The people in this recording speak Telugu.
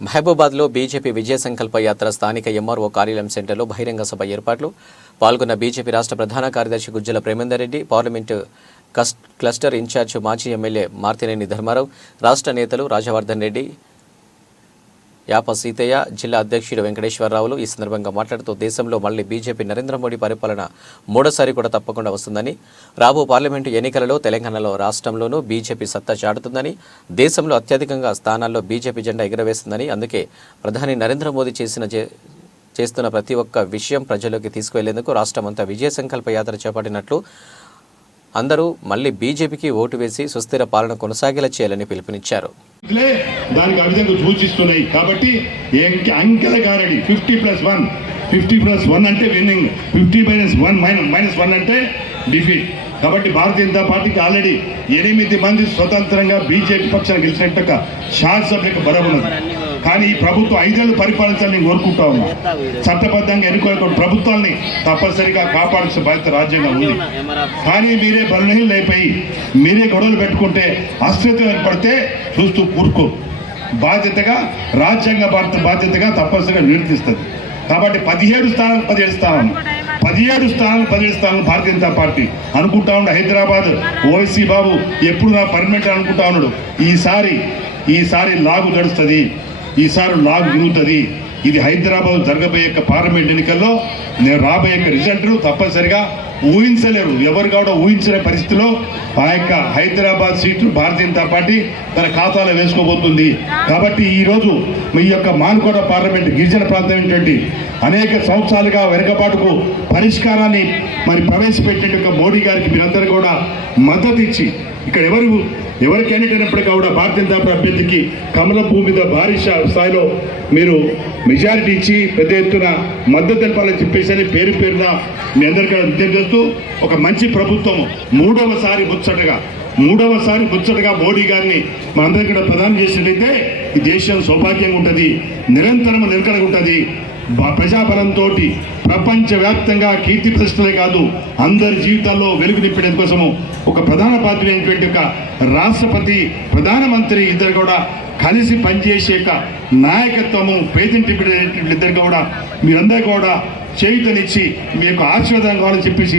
మహబూబాద్లో బీజేపీ విజయ సంకల్ప యాత్ర స్థానిక ఎంఆర్ఓ కార్యాలయం సెంటర్లో బహిరంగ సభ ఏర్పాట్లు. పాల్గొన్న బీజేపీ రాష్ట్ర ప్రధాన కార్యదర్శి Gujjala Premender Reddy parliament cluster incharge మాజీ ఎమ్మెల్యే మార్తినేని ధర్మారావు రాష్ట్ర నేతలు రాజవర్ధన్ రెడ్డి యాప సీతయ్య జిల్లా అధ్యక్షుడు వెంకటేశ్వరరావులు ఈ సందర్భంగా మాట్లాడుతూ దేశంలో మళ్ళీ బీజేపీ నరేంద్ర మోడీ పరిపాలన మూడోసారి కూడా తప్పకుండా వస్తుందని రాబో పార్లమెంటు ఎన్నికలలో తెలంగాణలో రాష్ట్రంలోనూ బీజేపీ సత్తా చాటుతుందని దేశంలో అత్యధికంగా స్థానాల్లో బీజేపీ జెండా ఎగురవేస్తుందని అందుకే ప్రధాని నరేంద్ర మోదీ చేసిన చే- చేస్తున్న ప్రతి ఒక్క విషయం ప్రజల్లోకి తీసుకువెళ్ళేందుకు రాష్ట్రమంతా విజయ సంకల్ప యాత్ర చేపట్టినట్లు అందరూ మళ్ళీ బీజేపీకి ఓటు వేసి సుస్థిర పాలన కొనసాగేలా చేయాలని పిలుపునిచ్చారు. దానికి ఆ సూచిస్తున్నాయి. కాబట్టి అంకెల గారడి. Fifty plus one. Fifty plus one అంటే winning. Fifty minus one minus minus one అంటే డిఫీట్. కాబట్టి భారతీయ జనతా పార్టీకి ఆల్రెడీ ఎనిమిది మంది స్వతంత్రంగా బీజేపీ పక్షాన్ని గెలిచినట్టుగా యొక్క బలం ఉన్నది. కానీ ఈ ప్రభుత్వం ఐదేళ్ళు పరిపాలించాలని నేను కోరుకుంటా ఉన్నా. చట్టబద్ధంగా ఎన్నుకోవడం ప్రభుత్వాన్ని తప్పనిసరిగా కాపాడాల్సిన బాధ్యత రాజ్యాంగం ఉంది. కానీ మీరే బలహీనలు అయిపోయి మీరే గొడవలు పెట్టుకుంటే అస్థిరత ఏర్పడితే చూస్తూ కూరుకో. బాధ్యతగా రాజ్యాంగ భారత బాధ్యతగా తప్పనిసరిగా నిర్ణయిస్తుంది కాబట్టి పదిహేడు స్థానాలు పదిహేడు స్థానాలు పదిహేడు స్థానాలు పదిహేడు స్థానాలు భారతీయ జనతా పార్టీ అనుకుంటా ఉండే హైదరాబాద్. ఓవైసీ బాబు ఎప్పుడు నా పర్మనెంట్ అనుకుంటా ఉన్నాడు. ఈసారి ఈసారి లాగు గడుస్తుంది ఈసారి లాగు తిరుగుతుంది ఇది హైదరాబాద్ జరగబోయే యొక్క పార్లమెంట్ ఎన్నికల్లో నేను రాబోయే యొక్క రిజల్ట్ తప్పనిసరిగా ఊహించలేరు. ఎవరు కూడా ఊహించిన పరిస్థితిలో ఆ యొక్క హైదరాబాద్ సీట్లు భారతీయ జనతా పార్టీ తన ఖాతాలో వేసుకోబోతుంది. కాబట్టి ఈరోజు మీ యొక్క మానుకోట పార్లమెంట్ గిరిజన ప్రాంతం ఏంటంటే అనేక సంవత్సరాలుగా వెనుకబాటుకు పరిష్కారాన్ని మరి ప్రవేశపెట్టే మోడీ గారికి మీరందరూ కూడా మద్దతు ఇచ్చి ఇక్కడ ఎవరు ఎవరు క్యాండిడేట్ అయినప్పటికీ కూడా భారతీయ జనతా పార్టీ అభ్యర్థికి కమల భూమి మీద భారీ స్థాయిలో మీరు మెజారిటీ ఇచ్చి పెద్ద ఎత్తున మద్దతు తెలపాలని చెప్పేసి అని పేరు పేరున మీ అందరికీ విజ్ఞప్తి చేస్తూ ఒక మంచి ప్రభుత్వం మూడవసారి ముచ్చటగా మూడవసారి ముచ్చటగా మోడీ గారిని మనందరికీ కూడా ప్రధానం చేసినట్లయితే ఈ దేశం సౌభాగ్యంగా ఉంటుంది నిరంతరం నిలకడగా ఉంటుంది. ప్రజాబలంతో ప్రపంచవ్యాప్తంగా కీర్తి ప్రశ్నలే కాదు అందరి జీవితాల్లో వెలుగు నింపడం కోసము ఒక ప్రధాన పాత్ర అయినటువంటి ఒక రాష్ట్రపతి ప్రధానమంత్రి ఇద్దరు కూడా కలిసి పనిచేసే యొక్క నాయకత్వము పేదింటి ఇద్దరు కూడా మీరందరూ కూడా చేయుతనిచ్చి మీ యొక్క ఆశీర్వాదం కావాలని చెప్పేసి